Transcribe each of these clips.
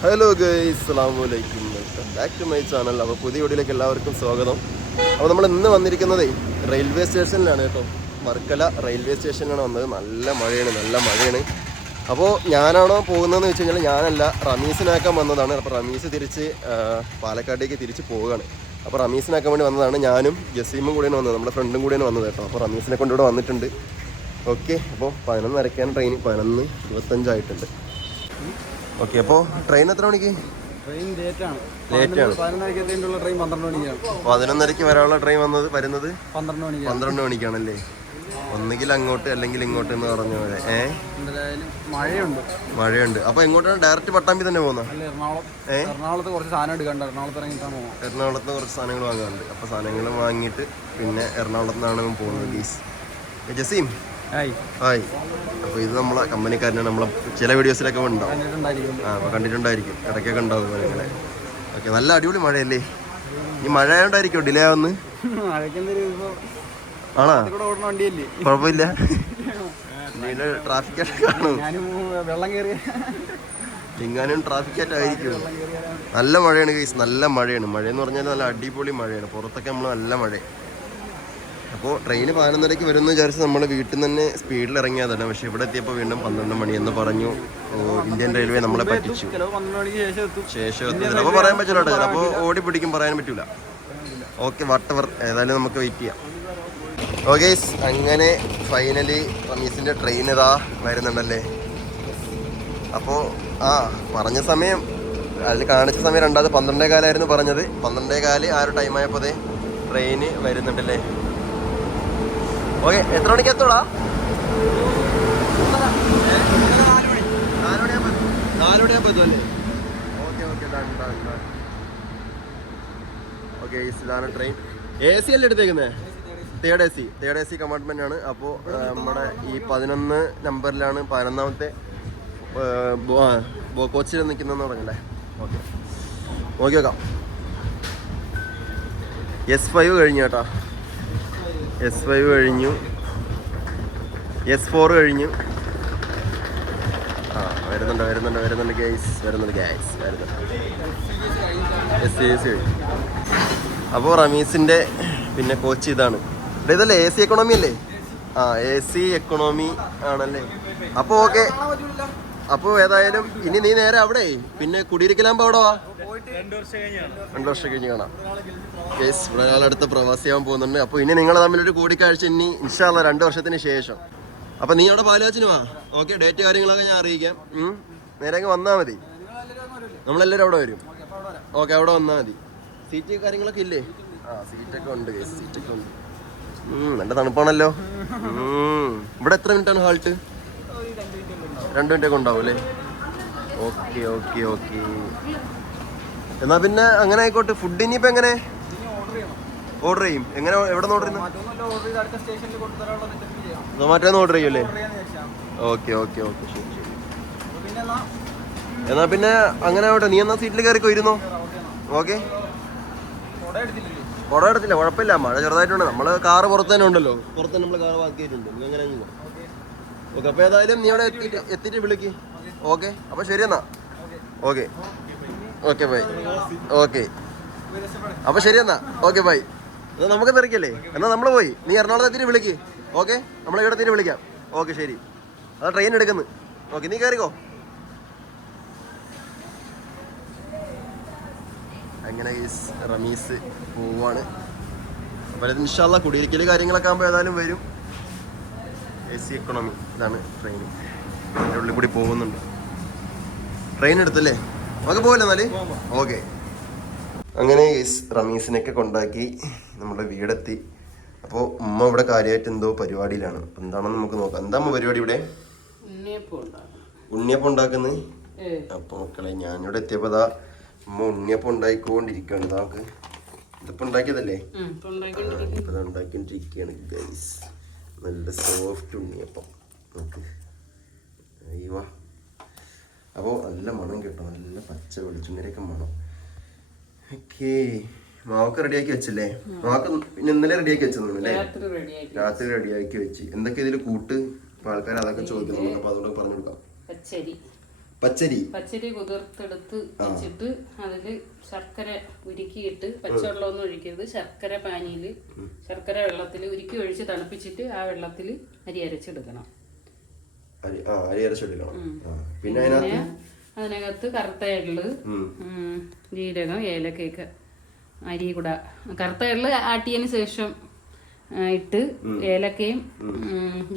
Hello guys അലൈക്കും welcome back to my channel അപ്പോൾ പുതിയ വീഡിയോയിലേക്ക് എല്ലാവർക്കും സ്വാഗതം. അപ്പോൾ നമ്മൾ ഇന്ന് വന്നിരിക്കുന്നത് റെയിൽവേ സ്റ്റേഷനിലാണ് കേട്ടോ. വർക്കല റെയിൽവേ സ്റ്റേഷനിലാണ് വന്നത്. നല്ല മഴയാണ് നല്ല മഴയാണ്. അപ്പോൾ ഞാനാണോ പോകുന്നതെന്ന് വെച്ച് കഴിഞ്ഞാൽ ഞാനല്ല. റമീസിനാക്കാൻ വന്നതാണ്. അപ്പോൾ റമീസ് തിരിച്ച് പാലക്കാട്ടേക്ക് തിരിച്ച് പോവുകയാണ്. അപ്പോൾ റമീസിനാക്കാൻ വേണ്ടി വന്നതാണ് ഞാനും ജസീമും കൂടിയാണ് വന്നത്. നമ്മുടെ ഫ്രണ്ടും കൂടിയാണ് വന്നത് കേട്ടോ. അപ്പോൾ റമീസിനെ കൊണ്ട് ഇവിടെ വന്നിട്ടുണ്ട്. ഓക്കെ അപ്പോൾ പതിനൊന്ന് അരയ്ക്കാൻ ട്രെയിൻ പതിനൊന്ന് ഇരുപത്തഞ്ചായിട്ടുണ്ട് ഓക്കെ അപ്പോൾ ട്രെയിൻ എത്ര മണിക്ക്? ട്രെയിൻ ട്രെയിൻ പന്ത്രണ്ട് മണിക്കാണ്. പതിനൊന്നരയ്ക്ക് വരാനുള്ള ട്രെയിൻ വന്നത് വരുന്നത്? പന്ത്രണ്ട് മണിക്കാണ്. പന്ത്രണ്ട് മണിക്കാണല്ലേ? ഒന്നുകിൽ അങ്ങോട്ട് അല്ലെങ്കിൽ ഇങ്ങോട്ട് എന്ന് പറഞ്ഞ പോലെ. ഏ? മഴയുണ്ട്. മഴയുണ്ട്. അപ്പോൾ എങ്ങോട്ടാണ്? ഡയറക്റ്റ് പട്ടാമ്പി തന്നെ പോകുന്നത് എറണാകുളത്ത് കുറച്ച് സാധനം എടുക്കണ്ട എറണാകുളത്ത് ഇറങ്ങിയിട്ടാണ് എറണാകുളത്ത് കുറച്ച് സാധനങ്ങൾ വാങ്ങാറുണ്ട് അപ്പൊ സാധനങ്ങൾ വാങ്ങിയിട്ട് പിന്നെ എറണാകുളത്ത് നിന്നാണ് പോകുന്നത് ജസീം ഹായ് അപ്പോൾ ഇത് നമ്മളെ കമ്പനിക്കാരനാണ്. നമ്മളെ ചില വീഡിയോസിലൊക്കെ ഉണ്ടാവും. ആ അപ്പോൾ കണ്ടിട്ടുണ്ടായിരിക്കും. ഇടയ്ക്കൊക്കെ ഉണ്ടാവും ഇങ്ങനെ ഓക്കെ നല്ല അടിപൊളി മഴയല്ലേ? ഈ മഴ ആയതുകൊണ്ടായിരിക്കും ഡിലേ ആവുന്നു ആണോ? കുഴപ്പമില്ല. ട്രാഫിക് കാണും. വെള്ളം കയറിയ ട്രാഫിക് ആയിട്ട് ആയിരിക്കും. നല്ല മഴയാണ് കേസ് നല്ല മഴയാണ്. മഴയെന്ന് പറഞ്ഞാൽ നല്ല അടിപൊളി മഴയാണ്. പുറത്തൊക്കെ നമ്മൾ നല്ല മഴ അപ്പോൾ ട്രെയിൻ പതിനൊന്നരയ്ക്ക് വരുമെന്ന് വിചാരിച്ച് നമ്മൾ വീട്ടിൽ നിന്ന് തന്നെ സ്പീഡിൽ ഇറങ്ങിയതാണ് പക്ഷേ ഇവിടെ എത്തിയപ്പോൾ വീണ്ടും പന്ത്രണ്ട് മണി എന്ന് പറഞ്ഞു. ഇന്ത്യൻ റെയിൽവേ നമ്മളെ പറ്റിച്ചു. ശേഷം എത്തും. ചിലപ്പോൾ പറയാൻ പറ്റില്ല കേട്ടോ. ചിലപ്പോൾ ഓടി പിടിക്കും പറയാൻ പറ്റില്ല ഓക്കെ വട്ടവർ ഏതായാലും നമുക്ക് വെയിറ്റ് ചെയ്യാം. ഓക്കെ അങ്ങനെ ഫൈനലി റമീസിന്റെ ട്രെയിൻ ഇതാ വരുന്നുണ്ടല്ലേ? അപ്പോൾ ആ പറഞ്ഞ സമയം അതിൽ കാണിച്ച സമയം രണ്ടാമത് പന്ത്രണ്ടേ കാലായിരുന്നു പറഞ്ഞത്. പന്ത്രണ്ടേ കാൽ ആ ഒരു ടൈം ആയപ്പോൾ അതെ ട്രെയിന് വരുന്നുണ്ടല്ലേ? ഓക്കെ എത്ര മണിക്ക് എത്തോടാ? ഓക്കെ ഇതാണ് ട്രെയിൻ അല്ലേ എടുത്തേക്കുന്നേ? Third A C third A C ആണ്. അപ്പോൾ നമ്മുടെ ഈ പതിനൊന്ന് നമ്പറിലാണ് പതിനൊന്നാമത്തെ കോച്ചിൽ നിൽക്കുന്നതെന്ന് പറഞ്ഞല്ലേ? ഓക്കെ. നോക്കി നോക്കാം എസ് ഫൈവ് കഴിഞ്ഞു കേട്ടോ. എസ് ഫൈവ് കഴിഞ്ഞു. എസ് ഫോർ കഴിഞ്ഞു. ആ വരുന്നുണ്ട് വരുന്നുണ്ട് വരുന്നുണ്ട് ഗൈസ് വരുന്നുണ്ട് ഗൈസ് വരുന്നുണ്ട്. എസ് സി എസ് കഴിഞ്ഞു. അപ്പോൾ റമീസിന്റെ പിന്നെ കോച്ച് ഇതാണ്. ഇതല്ലേ എ സി എക്കണോമി അല്ലേ? ആ എ സി എക്കണോമി ആണല്ലേ. അപ്പോൾ ഓക്കെ അപ്പോൾ ഏതായാലും ഇനി നീ നേരെ അവിടെ. പിന്നെ കുടിയിരിക്കലാകുമ്പോൾ അവിടെ വാ രണ്ട് വർഷം കഴിഞ്ഞ് കാണാം. കേസ് ഇവിടെ ഒരാളടുത്ത പ്രവാസിയാവാൻ പോകുന്നുണ്ട്. അപ്പോൾ ഇനി നിങ്ങൾ തമ്മിലൊരു കൂടിക്കാഴ്ച ഇനി ഇൻഷാല്ല രണ്ട് വർഷത്തിന് ശേഷം. അപ്പൊ നീ അവിടെ പാലുവച്ചിന് വാ. ഓക്കെ ഡേറ്റ് കാര്യങ്ങളൊക്കെ ഞാൻ അറിയിക്കാം. നേരെ അങ്ങ് വന്നാൽ മതി. നമ്മളെല്ലാവരും അവിടെ വരും. ഓക്കെ അവിടെ വന്നാ മതി. സീറ്റ് കാര്യങ്ങളൊക്കെ ഇല്ലേ? ആ സീറ്റൊക്കെ ഉണ്ട് കേസ് സീറ്റൊക്കെ ഉണ്ട്. നല്ല തണുപ്പാണല്ലോ. ഇവിടെ എത്ര മിനിറ്റാണ് ഹാൾട്ട് രണ്ട് മിനിറ്റ് ഒക്കെ ഉണ്ടാവും. അല്ലേ? ഓക്കെ ഓക്കെ ഓക്കെ എന്നാ പിന്നെ അങ്ങനെ ആയിക്കോട്ടെ. ഫുഡ് ഇനിയിപ്പോ എങ്ങനെ? ഓർഡർ ചെയ്യും. എങ്ങനെ എവിടെ ഓർഡർ ചെയ്യുന്നു? ഓർഡർ ചെയ്ത് അടുത്ത സ്റ്റേഷനിൽ കൊണ്ടുതരാനുള്ള സെറ്റപ്പ് ചെയ്യാം. സൊമാറ്റോന്ന് ഓർഡർ ചെയ്യൂലേ ഓക്കെ ഓക്കെ ഓക്കെ ശരി ശരി. എന്നാ? പിന്നെ അങ്ങനെ ആവട്ടെ. നീ എന്നാ സീറ്റിൽ കയറിക്കോ ഇരുന്നോ ഓക്കെ കുട എടുത്തില്ലേ. കുഴപ്പമില്ല. മഴ ചെറുതായിട്ടുണ്ട്. നമ്മൾ കാറ് പുറത്ത് തന്നെ ഉണ്ടല്ലോ. പുറത്ത് തന്നെ നമ്മൾ കാറ് നീ അങ്ങനെ ഓക്കെ. അപ്പൊ ഏതായാലും നീ അവിടെ എത്തിയിട്ട് എത്തിയിട്ട് വിളിക്ക്. ഓക്കെ. അപ്പൊ ശരി എന്നാ. ഓക്കെ. Okay bye. ഓക്കെ. അപ്പൊ ശരി എന്നാ. Okay bye. എന്നാ നമുക്ക് തിരക്കല്ലേ? എന്നാ നമ്മൾ പോയി. നീ എറണാകുളത്ത് എത്തിയിട്ട് വിളിക്ക്. ഓക്കെ? നമ്മളെ ഇവിടെ എത്തിയിട്ട് വിളിക്കാം. ഓക്കെ ശരി. അതാ ട്രെയിൻ എടുക്കുന്നു. ഓക്കെ നീ കയറിക്കോ അങ്ങനെ റമീസ് പോവാണ്. അപ്പോൾ ഇത് ഇൻഷാല്ല കുടിയിരിക്കൽ കാര്യങ്ങളൊക്കെ ആകുമ്പോൾ ഏതായാലും വരും. എ സി എക്കണോമി ഇതാണ് ട്രെയിൻ അതിന്റെ ഉള്ളിൽ കൂടി പോകുന്നുണ്ട്. ട്രെയിൻ എടുത്തല്ലേ? നമുക്ക് പോകല്ലേ എന്നാൽ? ഓക്കെ. അങ്ങനെ റമീസിനൊക്കെ കൊണ്ടാക്കി നമ്മുടെ വീടെത്തി. അപ്പോൾ ഉമ്മ ഇവിടെ കാര്യമായിട്ട് എന്തോ പരിപാടിയിലാണ്. എന്താണെന്ന് നമുക്ക് നോക്കാം. എന്താ അമ്മ പരിപാടി ഇവിടെ? ഉണ്ണിയപ്പം ഉണ്ടാക്കുന്നത് അപ്പോൾ മക്കളെ ഞാനിവിടെ എത്തിയപ്പോൾ അതാ ഉമ്മ ഉണ്ണിയപ്പം ഉണ്ടാക്കിക്കൊണ്ടിരിക്കുകയാണ് നമുക്ക് ഇതിപ്പോൾ ഉണ്ടാക്കിയതല്ലേ? ഇപ്പൊ ഉണ്ടാക്കിക്കൊണ്ടിരിക്കുകയാണ് ഗൈസ് നല്ല സോഫ്റ്റ് ഉണ്ണിയപ്പം. നമുക്ക് അയ്യോ. അപ്പോൾ നല്ല മണം കിട്ടും. നല്ല പച്ച വെളിച്ചുണ്ണിയൊക്കെ മണം. ഓക്കെ. മാവൊക്കെ റെഡിയാക്കി വെച്ചല്ലേ? മാവൊക്കെ പിന്നെ ഇന്നലെ റെഡിയാക്കി വെച്ചത് അല്ലേ? രാത്രി റെഡിയാക്കി വെച്ച്. എന്തൊക്കെ ഇതിൽ കൂട്ട്? ഇപ്പൊ ആൾക്കാർ അതൊക്കെ ചോദിക്കുന്നുണ്ട് അപ്പൊ അതുകൊണ്ട് പറഞ്ഞു കൊടുക്കാം പച്ചരി. പച്ചരി. പച്ചരി കുതിർത്തെടുത്ത് വെച്ചിട്ട് അതിൽ ശർക്കര ഉരുക്കിയിട്ട് പച്ചവെള്ളമൊന്നും ഒഴിക്കരുത്. ശർക്കര പാനിയിൽ ശർക്കര വെള്ളത്തിൽ ഉരുക്കി ഒഴിച്ച് തണുപ്പിച്ചിട്ട് ആ വെള്ളത്തിൽ അരി അരച്ചെടുക്കണം. അരി ആ അരി അരച്ചെടുക്കണം. പിന്നെ അതിനകത്ത്? അതിനകത്ത് കറുത്ത എള്ള് ജീരകം ഏലക്കയൊക്കെ അരി കൂടെ. കറുത്ത എള്ള് ആട്ടിയതിന് ശേഷം ഇട്ട് ഏലക്കയും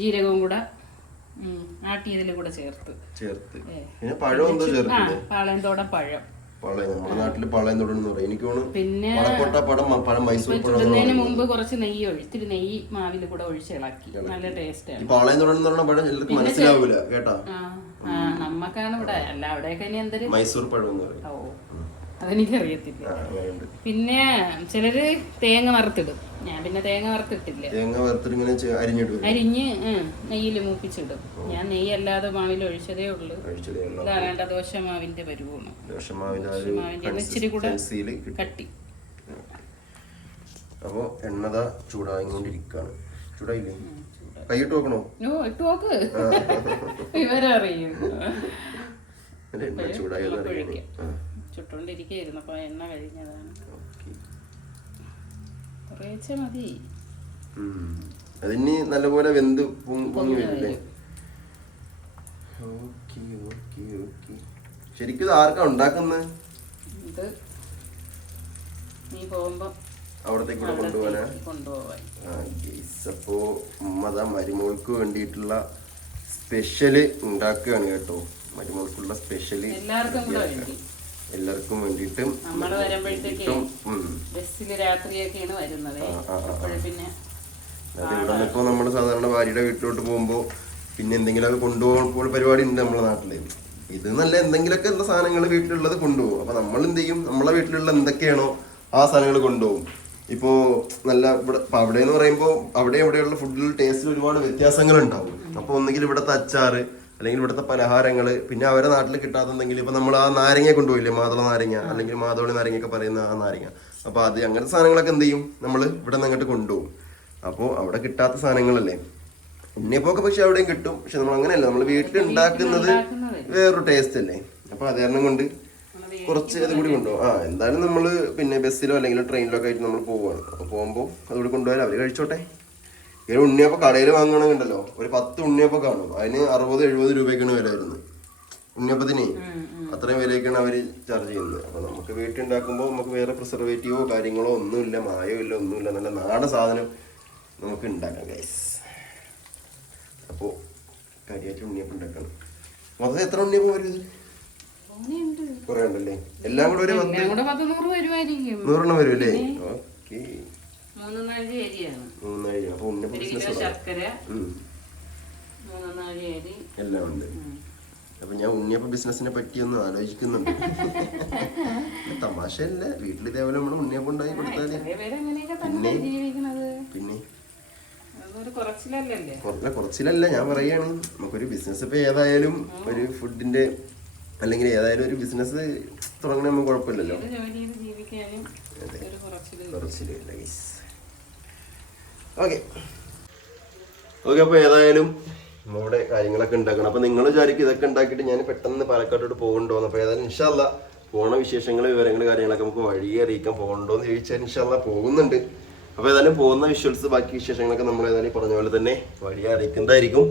ജീരകവും കൂടെ ആട്ടിയതിൽ കൂടെ ചേർത്ത്. ചേർത്ത്. പഴം ചേർത്തില്ലേ? പാളയത്തോടെ പഴം. പളയം നമ്മുടെ നാട്ടിൽ പളയം തൊടുന്ന് പറയും. എനിക്ക് പിന്നെ വടക്കോട്ട പടം പഴം മൈസൂർ ചുടുന്നതിന് മുമ്പ് കുറച്ച് നെയ്യ് ഒഴിച്ചിരി നെയ്യ് മാവിൽ കൂടെ ഒഴിച്ച് ഇളക്കി. നല്ല ടേസ്റ്റ് ഈ പാളയം തൊടുന്ന പഴം എല്ലാവർക്കും മനസ്സിലാവൂല കേട്ടാ? ആ നമ്മക്കാണ് ഇവിടെ. അല്ല അവിടെയൊക്കെ ഇനി എന്തൊരു മൈസൂർ പഴം എന്ന് പറയും. ഓ. അതെനിക്കറിയത്തില്ല. അറിയത്തില്ല അങ്ങനെയുണ്ട് പിന്നെ ചിലര് തേങ്ങ വറുത്തിടും. ഞാൻ പിന്നെ തേങ്ങ വറുത്തിട്ടില്ല. തേങ്ങ വറുത്തിട്ട് ഇങ്ങനെ ചെ- അരിഞ്ഞിടും അരിഞ്ഞ് നെയ്യിൽ മൂപ്പിച്ചിടും. ഞാൻ നെയ്യ് അല്ലാതെ മാവിൽ ഒഴിച്ചതേ ഉള്ളൂ. കഴിച്ചതേ ഉള്ളൂ. ഇതാകേണ്ട ദോശ മാവിന്റെ പരുവാണ്. ദോശമാവിന്റെ ആ ഒരു മാവിന്റെ ഇച്ചിരി കൂടെ കൺസിസ്റ്റൻസിയിൽ കിട്ടും. കട്ടി. അപ്പോ എണ്ണത ചൂടായിക്കൊണ്ടിരിക്കാണ്. ചൂടായില്ലേ? കൈയിട്ട് നോക്കണോ? ഓ ഇട്ട് നോക്ക്. വിവരം അറിയും. അല്ല, എണ്ണ ആ, ചുട്ടോണ്ടിരിക്കായിരുന്നു അപ്പോൾ എണ്ണ കഴിഞ്ഞതാണ് കുറേച്ചെ മതി. അതിന് നല്ലപോലെ വെന്ത് പൊങ്ങി വരില്ലേ? Okay okay okay. ശരിക്കും ഇത് ആർക്കാ ഉണ്ടാക്കുന്നത് ഇത് നീ പോകുമ്പോ അവിടത്തേക്ക് കൂടെ കൊണ്ടുപോകാനാ. അപ്പോ ഉമ്മത മരുമോൾക്ക് വേണ്ടിയിട്ടുള്ള സ്പെഷ്യൽ ഉണ്ടാക്കുകയാണ് കേട്ടോ. മരുമോൾക്കുള്ള സ്പെഷ്യൽ എല്ലാവർക്കും എല്ലാവർക്കും വേണ്ടിയിട്ട് നമ്മൾ വരുമ്പോഴത്തേക്കും ബസ്സിന് ബസ്സിൽ രാത്രിയൊക്കെയാണ് വരുന്നത്. പിന്നെ അത് ഇവിടെ നിന്നിപ്പോ നമ്മൾ സാധാരണ ഭാര്യയുടെ വീട്ടിലോട്ട് പോകുമ്പോ പിന്നെ എന്തെങ്കിലും എന്തെങ്കിലുമൊക്കെ കൊണ്ടുപോകുമ്പോൾ പരിപാടി ഉണ്ട് നമ്മുടെ നാട്ടിൽ. ഇത് നല്ല എന്തെങ്കിലുമൊക്കെ എന്താ സാധനങ്ങൾ വീട്ടിലുള്ളത് കൊണ്ടുപോകും. അപ്പൊ നമ്മൾ എന്ത് ചെയ്യും നമ്മളെ വീട്ടിലുള്ള എന്തൊക്കെയാണോ ആ സാധനങ്ങൾ കൊണ്ടുപോകും. ഇപ്പോ നല്ല ഇവിടെ ഇപ്പൊ അവിടെ എന്ന് പറയുമ്പോൾ അവിടെ എവിടെയുള്ള ഫുഡിൽ ടേസ്റ്റിൽ ഒരുപാട് വ്യത്യാസങ്ങൾ ഉണ്ടാവും അപ്പൊ ഒന്നുകിൽ ഇവിടുത്തെ അച്ചാറ് അല്ലെങ്കിൽ ഇവിടുത്തെ പലഹാരങ്ങൾ പിന്നെ അവരെ നാട്ടിൽ കിട്ടാത്ത എന്തെങ്കിലും ഇപ്പൊ നമ്മൾ ആ നാരങ്ങ കൊണ്ടുപോയില്ലേ മാതള നാരങ്ങ അല്ലെങ്കിൽ മാതോളി നാരങ്ങ ഒക്കെ പറയുന്ന ആ നാരങ്ങ. അപ്പോൾ അത് അങ്ങനത്തെ സാധനങ്ങളൊക്കെ എന്ത് ചെയ്യും? നമ്മൾ ഇവിടെ നിന്ന് അങ്ങോട്ട് കൊണ്ടുപോകും. അപ്പോൾ അവിടെ കിട്ടാത്ത സാധനങ്ങളല്ലേ? ഉണ്ണിയപ്പൊക്കെ പക്ഷെ അവിടെയും കിട്ടും. പക്ഷെ നമ്മൾ അങ്ങനെയല്ല നമ്മൾ വീട്ടിൽ ഉണ്ടാക്കുന്നത് വേറൊരു ടേസ്റ്റ് അല്ലേ? അപ്പൊ അത് കാരണം കൊണ്ട് കുറച്ച് അത് കൂടി കൊണ്ടുപോകും. ആ എന്തായാലും നമ്മൾ പിന്നെ ബസ്സിലോ അല്ലെങ്കിൽ ട്രെയിനിലോ ഒക്കെ ആയിട്ട് നമ്മൾ പോവുകയാണ്. അപ്പോൾ പോകുമ്പോൾ അതുകൂടി കൊണ്ടുപോയാൽ അവർ കഴിച്ചോട്ടെ. ഒരു ഉണ്ണിയപ്പം കടയിൽ വാങ്ങണമെന്നുണ്ടല്ലോ ഒരു പത്ത് ഉണ്ണിയപ്പ കാണും. അതിന് അറുപത് എഴുപത് രൂപയ്ക്കാണ് വില വരുന്നത്. ഉണ്ണിയപ്പത്തിനെ അത്രയും വിലയൊക്കെയാണ് അവർ ചാർജ് ചെയ്യുന്നത്. അപ്പോൾ നമുക്ക് വീട്ടിൽ ഉണ്ടാക്കുമ്പോൾ നമുക്ക് വേറെ പ്രിസർവേറ്റീവോ കാര്യങ്ങളോ ഒന്നുമില്ല മായോ ഇല്ല ഒന്നുമില്ല. നല്ല നാടൻ സാധനം നമുക്ക് ഉണ്ടാക്കാം ഗൈസ് അപ്പോൾ കാര്യമായിട്ട് ഉണ്ണിയപ്പം ഉണ്ടാക്കണം. മൊത്തം എത്ര ഉണ്ണിയപ്പം വരും. കുറേ ഉണ്ടല്ലേ? എല്ലാം കൂടെ ഒരു പത്ത് നൂറെണ്ണം വരും അല്ലേ? ഓക്കെ മൂന്ന് നാഴി അരിയാണ് മൂന്നായി അപ്പോൾ ഉണ്ണിയപ്പം ഒരു ശർക്കര. മൂന്ന് നാഴി അരി എല്ലാം ഉണ്ട്. അപ്പൊ ഞാൻ ഉണ്ണിയപ്പം ബിസിനസിനെ പറ്റിയൊന്നും ആലോചിക്കുന്നുണ്ട്. തമാശയല്ല. വീട്ടിൽ ഇതേപോലെ നമ്മൾ ഉണ്ണിയപ്പം ഉണ്ടാക്കി കൊടുത്താൽ പിന്നെ പിന്നെ? അതൊരു കുറച്ചിലല്ലേ? കുറച്ച് കുറച്ചിലല്ല. ഞാൻ പറയാണ്. നമുക്കൊരു ബിസിനസ് ഇപ്പൊ ഏതായാലും ഒരു ഫുഡിന്റെ അല്ലെങ്കിൽ ഏതായാലും ഒരു ബിസിനസ് തുടങ്ങണ നമുക്ക് കുഴപ്പമില്ലല്ലോ. ഏത് ജോലി ചെയ്ത് ജീവിക്കാനും ഒരു കുറച്ചിൽ കുറച്ചില്ല ഓക്കെ. ഓക്കെ അപ്പോൾ ഏതായാലും നമ്മുടെ കാര്യങ്ങളൊക്കെ ഉണ്ടാക്കണം. അപ്പോൾ നിങ്ങൾ വിചാരിക്കും ഇതൊക്കെ ഉണ്ടാക്കിയിട്ട് ഞാൻ പെട്ടെന്ന് പാലക്കാട്ടോട്ട് പോകണ്ടോന്ന് അപ്പോൾ ഏതായാലും ഇൻഷാല്ല പോണ വിശേഷങ്ങൾ വിവരങ്ങൾ കാര്യങ്ങളൊക്കെ നമുക്ക് വഴിയെ അറിയിക്കാൻ പോകണ്ടോന്ന് ചോദിച്ചാൽ ഇൻഷാല്ല പോകുന്നുണ്ട്. അപ്പോൾ ഏതായാലും പോകുന്ന വിഷ്വൽസ് ബാക്കി വിശേഷങ്ങളൊക്കെ നമ്മൾ ഏതായാലും പറഞ്ഞ പോലെ തന്നെ വഴിയെ അറിയിക്കുന്നതായിരിക്കും.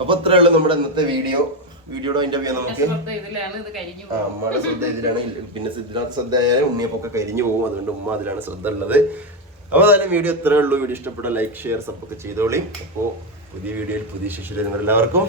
അപ്പോൾ അത്രേ ഉള്ളൂ നമ്മുടെ ഇന്നത്തെ വീഡിയോ. വീഡിയോയുടെ അതിന്റെ നമുക്ക് ആ അമ്മയുടെ ശ്രദ്ധ ഇതിലാണ്. പിന്നെ സിദ്ധാർത്ഥ ശ്രദ്ധ ആയാലും ഉണ്ണിയപ്പൊക്കെ കരിഞ്ഞു പോകും. അതുകൊണ്ട് ഉമ്മ അതിലാണ് ശ്രദ്ധ ഉള്ളത്. അപ്പോൾ തന്നെ വീഡിയോ ഇത്രേ ഉള്ളൂ. വീഡിയോ ഇഷ്ടപ്പെട്ട ലൈക്ക് ഷെയർ സപ്പോർട്ട് ചെയ്തോളി. അപ്പോൾ പുതിയ വീഡിയോയിൽ പുതിയ ശിശുരങ്ങൾ എല്ലാവർക്കും